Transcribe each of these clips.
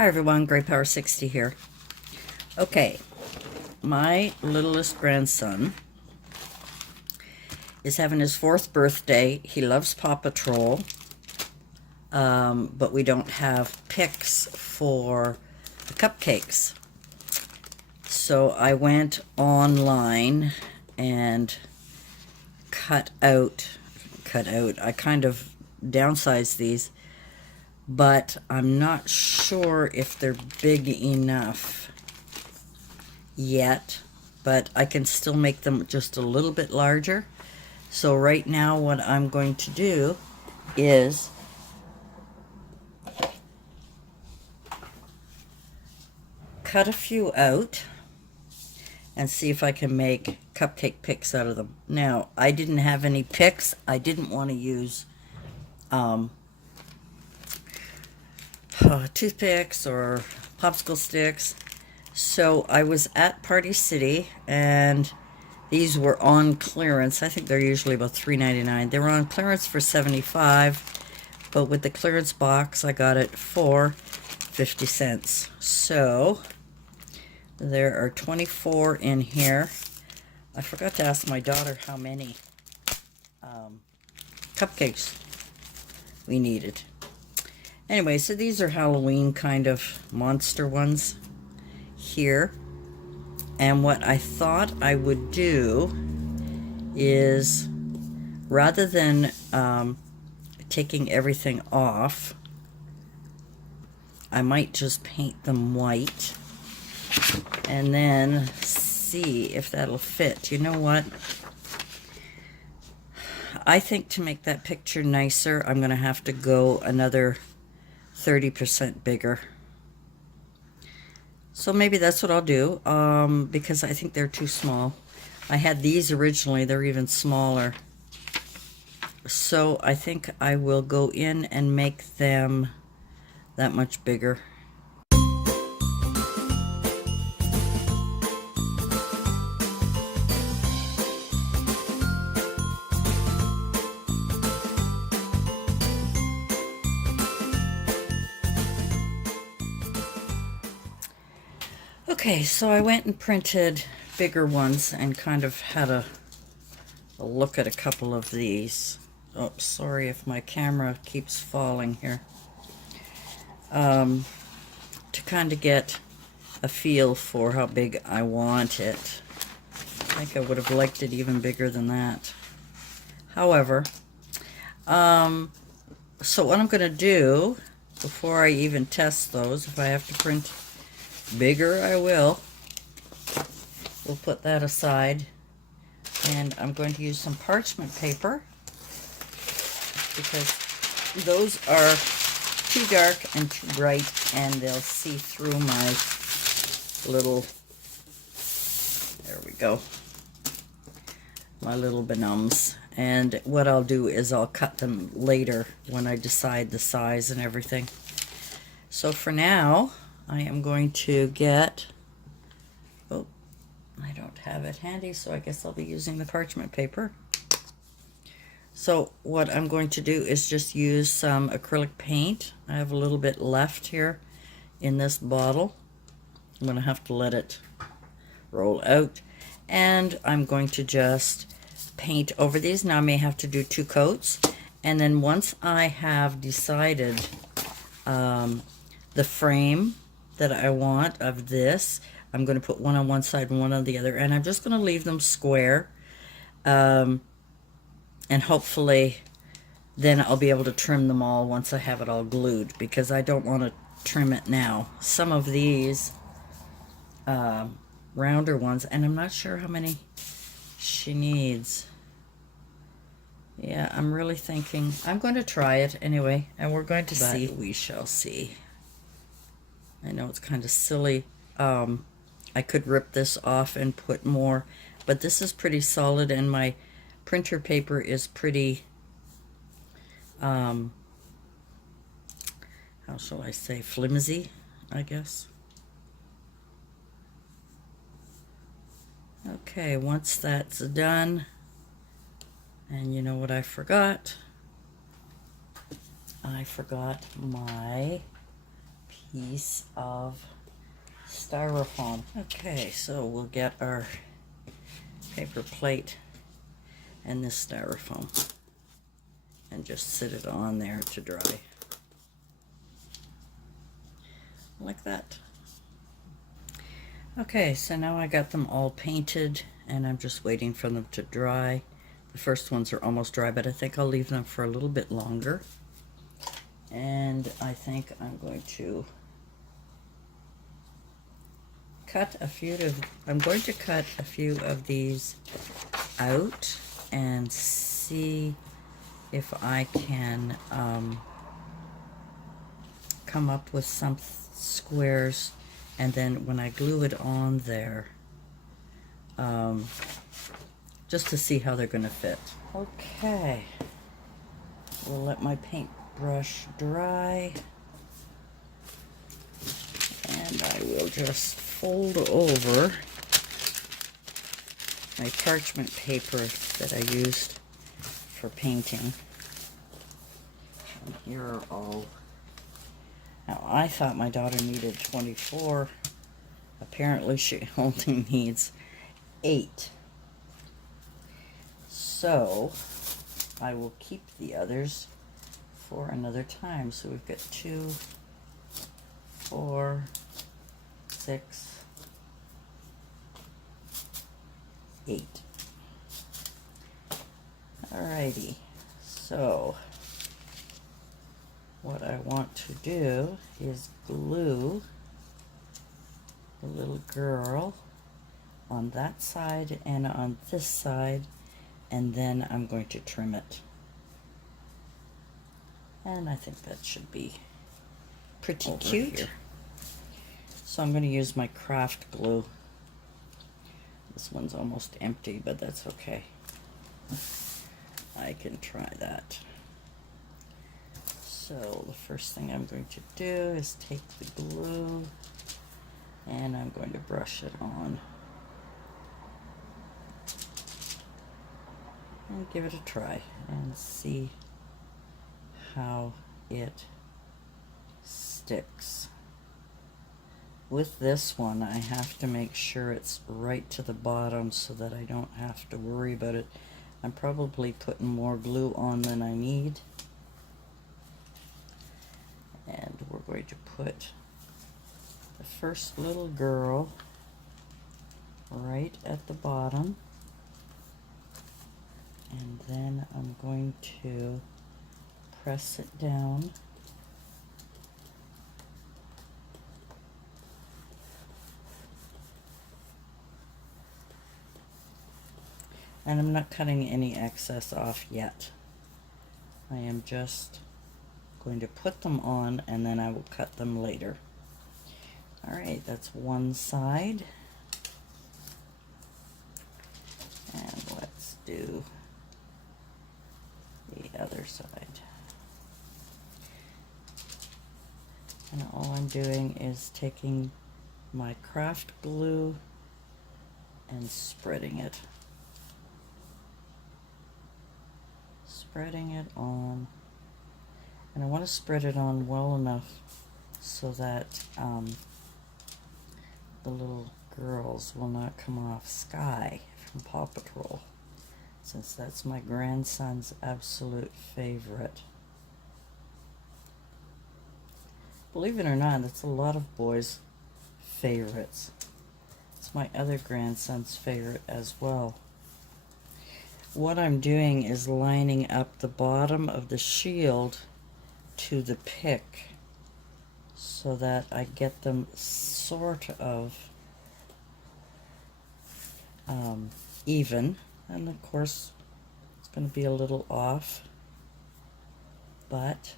Hi everyone, Grey Power 60 here. Okay, my littlest grandson is having his 4th birthday. He loves Paw Patrol, but we don't have picks for the cupcakes. So I went online and cut out, I kind of downsized these, but I'm not sure if they're big enough yet, but I can still make them just a little bit larger. So right now what I'm going to do is cut a few out and see if I can make cupcake picks out of them. Now, I didn't have any picks. I didn't want to use toothpicks or popsicle sticks. So I was at Party City and these were on clearance. I think they're usually about $3.99. They were on clearance for $75, but with the clearance box I got it for 50 cents. So there are 24 in here. I forgot to ask my daughter how many cupcakes we needed. Anyway, so these are Halloween kind of monster ones here. And what I thought I would do is, rather than taking everything off, I might just paint them white and then see if that'll fit. You know what? I think to make that picture nicer, I'm going to have to go another 30% bigger. So maybe that's what I'll do, because I think they're too small. I had these originally, they're even smaller. So I think I will go in and make them that much bigger. Okay, so I went and printed bigger ones and kind of had a look at a couple of these. Oh, sorry if my camera keeps falling here. To kind of get a feel for how big I want it. I think I would have liked it even bigger than that. However, so what I'm going to do, before I even test those, if I have to print bigger, I will. We'll put that aside. And I'm going to use some parchment paper because those are too dark and too bright and they'll see through my little, there we go, my little benums. And what I'll do is I'll cut them later when I decide the size and everything. So for now, I am going to get, oh, I don't have it handy, so I guess I'll be using the parchment paper. So what I'm going to do is just use some acrylic paint. I have a little bit left here in this bottle. I'm going to have to let it roll out. And I'm going to just paint over these. Now I may have to do 2 coats. And then once I have decided the frame that I want of this, I'm going to put one on one side and one on the other, and I'm just going to leave them square, and hopefully then I'll be able to trim them all once I have it all glued, because I don't want to trim it now. Some of these rounder ones, and I'm not sure how many she needs. Yeah, I'm really thinking I'm going to try it anyway, and we're going to see. We shall see. I know it's kind of silly. I could rip this off and put more, but this is pretty solid, and my printer paper is pretty, how shall I say, flimsy, I guess. Okay, once that's done, and you know what I forgot? I forgot my piece of styrofoam. Okay, so we'll get our paper plate and this styrofoam and just sit it on there to dry. Like that. Okay, so now I got them all painted and I'm just waiting for them to dry. The first ones are almost dry, but I think I'll leave them for a little bit longer. And I think I'm going to cut a few of these out and see if I can come up with some squares, and then when I glue it on there, just to see how they're going to fit. Okay, we'll let my paintbrush dry, and I will just fold over my parchment paper that I used for painting. And here are all. Now, I thought my daughter needed 24. Apparently, she only needs 8. So, I will keep the others for another time. So, we've got 2, 4, 6, 8. Alrighty. So, what I want to do is glue the little girl on that side and on this side, and then I'm going to trim it. And I think that should be pretty cute. Here. So I'm going to use my craft glue. This one's almost empty, but that's okay. I can try that. So the first thing I'm going to do is take the glue and I'm going to brush it on and give it a try and see how it sticks. With this one, I have to make sure it's right to the bottom so that I don't have to worry about it. I'm probably putting more glue on than I need. And we're going to put the first little girl right at the bottom. And then I'm going to press it down. And I'm not cutting any excess off yet. I am just going to put them on and then I will cut them later. Alright, that's one side. And let's do the other side. And all I'm doing is taking my craft glue and spreading it. Spreading it on. And I want to spread it on well enough so that the little girls will not come off. Skye from Paw Patrol, since that's my grandson's absolute favorite. Believe it or not, that's a lot of boys' favorites. It's my other grandson's favorite as well. What I'm doing is lining up the bottom of the shield to the pick so that I get them sort of even. And of course, it's going to be a little off, but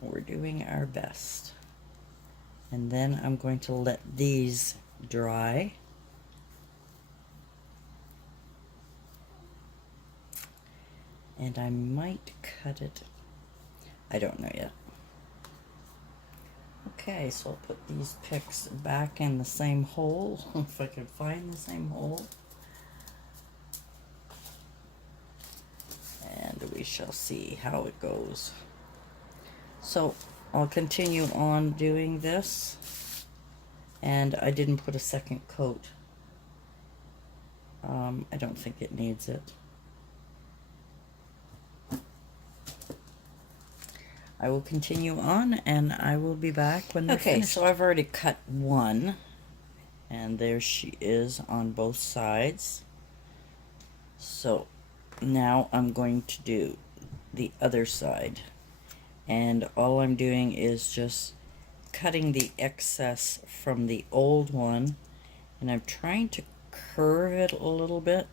we're doing our best. And then I'm going to let these dry. And I might cut it. I don't know yet. Okay, so I'll put these picks back in the same hole, if I can find the same hole. And we shall see how it goes. So I'll continue on doing this. And I didn't put a second coat. I don't think it needs it. I will continue on, and I will be back when they're finished. So I've already cut one, and there she is on both sides. So now I'm going to do the other side, and all I'm doing is just cutting the excess from the old one, and I'm trying to curve it a little bit.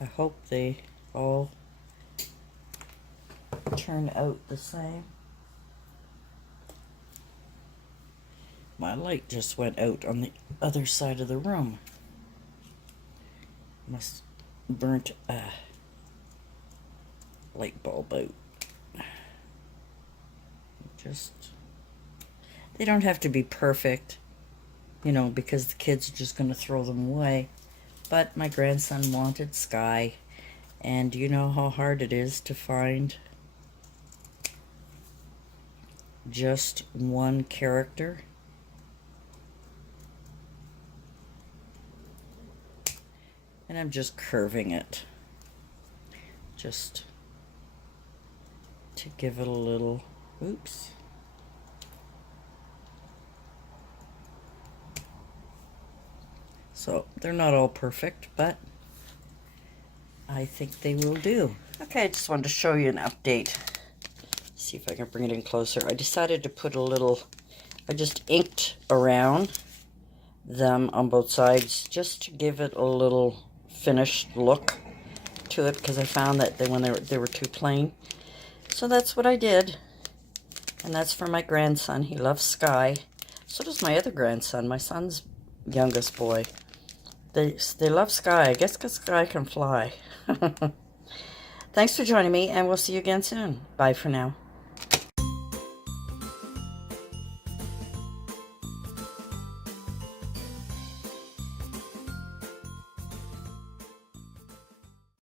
I hope they all turn out the same. My light just went out on the other side of the room. Must burnt a light bulb out. Just, they don't have to be perfect, you know, because the kids are just going to throw them away. But my grandson wanted Skye, and you know how hard it is to find just one character. And I'm just curving it, just to give it a little, oops. So they're not all perfect, but I think they will do. Okay, I just wanted to show you an update. See if I can bring it in closer. I decided to put a little, I just inked around them on both sides just to give it a little finished look to it, because I found that they were too plain. So that's what I did. And that's for my grandson. He loves Skye. So does my other grandson, my son's youngest boy. They love Skye, I guess, because Skye can fly. Thanks for joining me, and we'll see you again soon. Bye for now.